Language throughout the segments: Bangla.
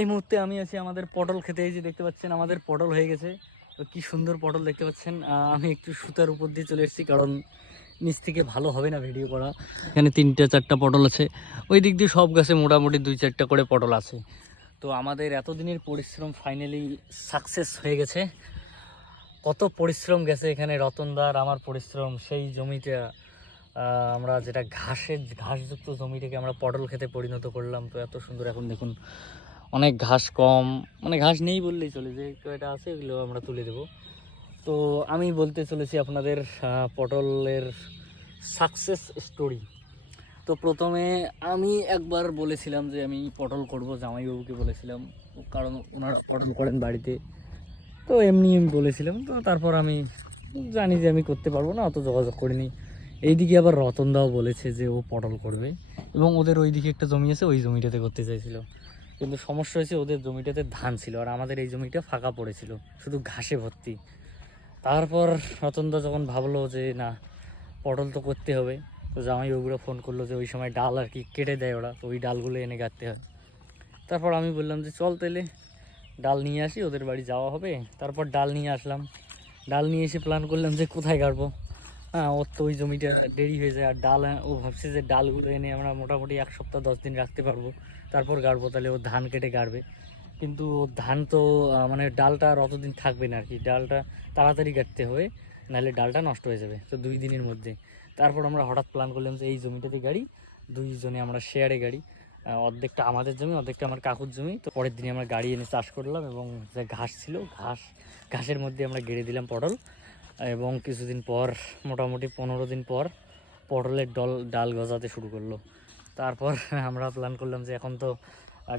এই মুহূর্তে আমি আছি আমাদের পটল খেতে। এই যে দেখতে পাচ্ছেন আমাদের পটল হয়ে গেছে। তো কি সুন্দর পটল দেখতে পাচ্ছেন। আমি একটু সুতার উপর দিয়ে চলে এসেছি, কারণ নিচ থেকে ভালো হবে না ভিডিও করা। এখানে 3-4টা পটল আছে, ওই দিক দিয়ে সব গাছে মোটামুটি 2-4টা করে পটল আছে। তো আমাদের এতদিনের পরিশ্রম ফাইনালি সাকসেস হয়ে গেছে। কত পরিশ্রম গেছে এখানে, রতনদার আমার পরিশ্রম। সেই জমিটা আমরা যেটা ঘাসযুক্ত জমিটাকে আমরা পটল খেতে পরিণত করলাম। তো এত সুন্দর, এখন দেখুন অনেক ঘাস কম, মানে ঘাস নেই বললেই চলে, যে কয়টা আছে এগুলো আমরা তুলে দেব। তো আমি বলতে চলেছি আপনাদের পটলের সাকসেস স্টোরি। তো প্রথমে আমি একবার বলেছিলাম যে আমি পটল করব, জামাইবাবুকে বলেছিলাম, কারণ ওনারা পটল করেন বাড়িতে। তো এমনি আমি বলেছিলাম। তো তারপর আমি জানি যে আমি করতে পারবো না, অত যোগাযোগ করিনি। এইদিকে আবার রতনদাও বলেছে যে ও পটল করবে, এবং ওদের ওইদিকে একটা জমি আছে, ওই জমিটাতে করতে চাইছিল। কিন্তু সমস্যা হয়েছে, ওদের জমিটাতে ধান ছিল আর আমাদের এই জমিটা ফাঁকা পড়েছিল, শুধু ঘাসে ভর্তি। তারপর রতনদা যখন ভাবলো যে না, পটল তো করতে হবে, তো জামাইবাবুরা ফোন করলো যে ওই সময় ডাল আর কি কেটে দেয় ওরা, তো ওই ডালগুলো এনে গাঁথতে হয়। তারপর আমি বললাম যে চল তাহলে ডাল নিয়ে আসি, ওদের বাড়ি যাওয়া হবে। তারপর ডাল নিয়ে আসলাম। ডাল নিয়ে এসে প্ল্যান করলাম যে কোথায় গাড়বো। হ্যাঁ, ওর তো ওই জমিটা দেরি হয়ে যায়, আর ডাল ও ভাবছে যে ডালগুলো এনে আমরা মোটামুটি 1 সপ্তাহ 10 দিন রাখতে পারবো, তারপর গাড়বো, তাহলে ও ধান কেটে গাড়বে। কিন্তু ও ধান তো মানে ডালটা আর অতদিন থাকবে না আর কি, ডালটা তাড়াতাড়ি কাটতে হবে, নাহলে ডালটা নষ্ট হয়ে যাবে, তো 2 দিনের মধ্যে। তারপর আমরা হঠাৎ প্ল্যান করলাম যে এই জমিটাতে গাড়ি, দুইজনে আমরা শেয়ারে গাড়ি। অর্ধেকটা আমাদের জমি, অর্ধেকটা আমার কাকুর জমি। তো পরের দিনে আমরা গাড়ি এনে চাষ করলাম, এবং যে ঘাস ছিল ঘাসের মধ্যে আমরা গেড়ে দিলাম পটল। এবং কিছুদিন পর, মোটামুটি 15 দিন পর, পটলের ডাল গজাতে শুরু করলো। তারপর আমরা প্ল্যান করলাম যে এখন তো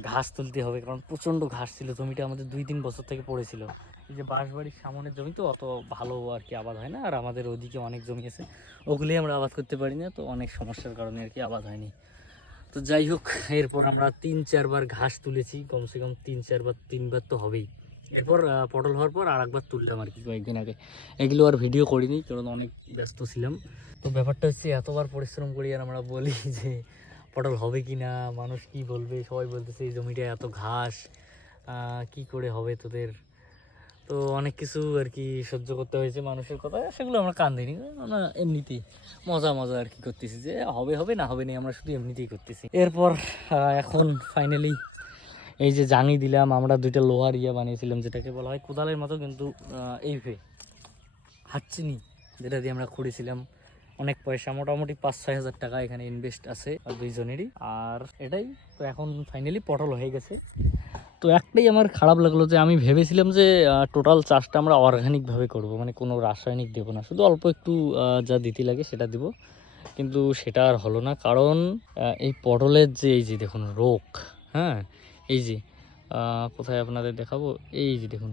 ঘাস তুলতে হবে, কারণ প্রচণ্ড ঘাস ছিল। জমিটা আমাদের 2-3 বছর থেকে পড়েছিল। এই যে বাঁশবাড়ির সামনের জমি তো অত ভালো আর কি আবাদ হয় না, আর আমাদের ওদিকে অনেক জমি আছে, ওগুলোই আমরা আবাদ করতে পারি না, তো অনেক সমস্যার কারণে আর কি আবাদ হয়নি। তো যাই হোক, এরপর আমরা 3-4 বার ঘাস তুলেছি, কমসে কম 3-4 বার, 3 বার তো হবেই। এরপর পটল হওয়ার পর আরেকবার তুললাম আর কি কয়েকদিন আগে। এগুলো আর ভিডিও করিনি, কারণ অনেক ব্যস্ত ছিলাম। তো ব্যাপারটা হচ্ছে, এতবার পরিশ্রম করি আর আমরা বলি যে পটল হবে কি না, মানুষ কি বলবে, সবাই বলতেছে এই জমিটা এত ঘাস, কি করে হবে তোদের। তো অনেক কিছু আর কি সহ্য করতে হয়েছে মানুষের কথা, সেগুলো আমরা কান দিইনি, আমরা এমনিতেই মজা মজা আর কি করতেছি, যে হবে হবে না হবে না, আমরা শুধু এমনিতেই করতেছি। এরপর এখন ফাইনালি এই যে জানি দিলাম, আমরা 2টা লোহার বানিয়েছিলাম, যেটাকে বলা হয় কোদালের মতো, কিন্তু এইভাবে হাতচিনি, যেটা দিয়ে আমরা খুঁড়েছিলাম। অনেক পয়সা, মোটামুটি 5-6 হাজার টাকা এখানে ইনভেস্ট আছে আর দুইজনেরই। আর এটাই তো, এখন ফাইনালি পটল হয়ে গেছে। তো একটাই আমার খারাপ লাগলো, যে আমি ভেবেছিলাম যে টোটাল চাষটা আমরা অর্গানিকভাবে করব, মানে কোনো রাসায়নিক দেবো না, শুধু অল্প একটু যা দিতে লাগে সেটা দিব। কিন্তু সেটা আর হলো না, কারণ এই পটলের যে এই যে দেখুন রোগ, হ্যাঁ, এই যে কোথায় আপনাদের দেখাবো, এই যে দেখুন,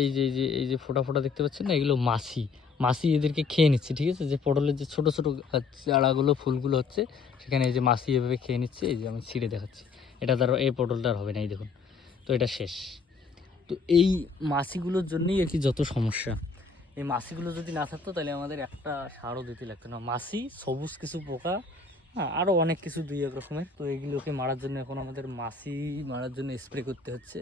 এই যে ফোটা ফোটা দেখতে পাচ্ছেন না, এগুলো মাছি। মাছি এদেরকে খেয়ে নিচ্ছে, ঠিক আছে। যে পটলের যে ছোট ছোট চারাগুলো, ফুলগুলো হচ্ছে, সেখানে এই যে মাছি এভাবে খেয়ে নিচ্ছে। এই যে আমি ছিঁড়ে দেখাচ্ছি, এটা দ্বারা এই পটলটা আর হবে না, এই দেখুন। তো এটা শেষ। তো এই মাছিগুলোর জন্যই আর কি যত সমস্যা। এই মাছিগুলো যদি না থাকতো, তাহলে আমাদের একটা সারও দিতে লাগতো না। মাছি, সবুজ কিছু পোকা, হ্যাঁ, আরও অনেক কিছু 2-1 রকমের। তো এগুলোকে মারার জন্য এখন আমাদের মাছি মারার জন্য স্প্রে করতে হচ্ছে।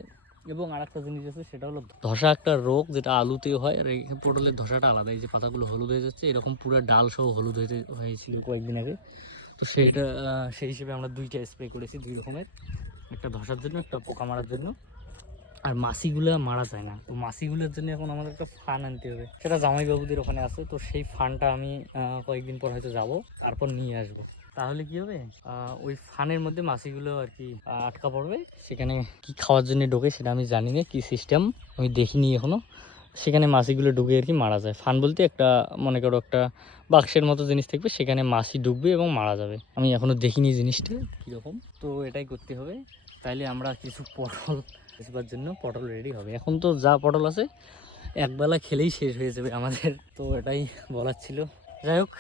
এবং আরেকটা জিনিস আছে, সেটা হলো ধসা, একটা রোগ, যেটা আলুতেও হয়, আর এই পটলের ধসাটা আলাদা। এই যে পাতাগুলো হলুদ হয়ে যাচ্ছে, এরকম পুরো ডাল সহ হলুদ হয়েছিল কয়েকদিন আগে। তো সেটা সেই হিসেবে আমরা 2টা স্প্রে করেছি, 2 রকমের, একটা ধসার জন্য, একটা পোকা মারার জন্য। আর মাছিগুলো মারা যায় না, তো মাছিগুলোর জন্য এখন আমাদের একটা ফান আনতে হবে, সেটা জামাইবাবুদের ওখানে আছে। তো সেই ফানটা আমি কয়েকদিন পর হয়তো যাব, তারপর নিয়ে আসবো। তাহলে কি হবে, ওই ফানের মধ্যে মাছিগুলো আর কি আটকা পড়বে। সেখানে কি খাওয়ার জন্য ঢোকে সেটা আমি জানি না, কি সিস্টেম আমি দেখিনি এখনো। সেখানে মাছিগুলো ঢুকে আর কি মারা যায়। ফান বলতে একটা, মনে করো একটা বাক্সের মতো জিনিস থাকবে, সেখানে মাছি ঢুকবে এবং মারা যাবে। আমি এখনো দেখিনি জিনিসটা কীরকম। তো এটাই করতে হবে, তাইলে আমরা কিছু পটল বেচবার জন্য পটল রেডি হবে। এখন তো যা পটল আছে একবেলা খেলেই শেষ হয়ে যাবে আমাদের। তো এটাই বলার ছিল। যাই হোক,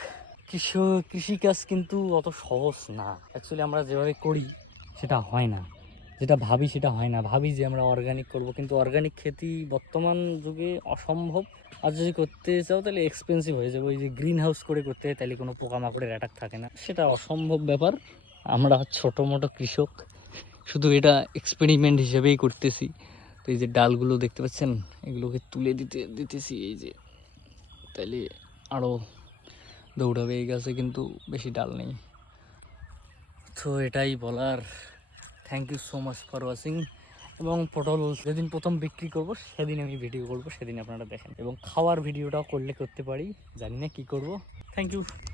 কৃষিকাজ কিন্তু অত সহজ না অ্যাকচুয়ালি। আমরা যেভাবে করি সেটা হয় না, যেটা ভাবি সেটা হয় না। ভাবি যে আমরা অর্গানিক করব, কিন্তু অর্গানিক খেতি বর্তমান যুগে অসম্ভব। আর যদি করতে চাও তাহলে এক্সপেন্সিভ হয়ে যাবে। ওই যে গ্রিন হাউস করে করতে হয়, তাহলে কোনো পোকামাকড়ের অ্যাটাক থাকে না, সেটা অসম্ভব ব্যাপার। আমরা ছোটো মোটো কৃষক, শুধু এটা এক্সপেরিমেন্ট হিসেবেই করতেছি। তো এই যে ডালগুলো দেখতে পাচ্ছেন, এগুলোকে তুলে দিতেছি এই যে, তাইলে আরও দৌড়াবে। এই গাছে কিন্তু বেশি ডাল নেই। তো এটাই বলার। Thank you so much for watching. এবং পটল যেদিন প্রথম বিক্রি করব সেদিন আমি ভিডিও করব, সেদিন আপনারা দেখেন। এবং খাওয়ার ভিডিওটাও করতে পারি, জানি না কি করব। Thank you.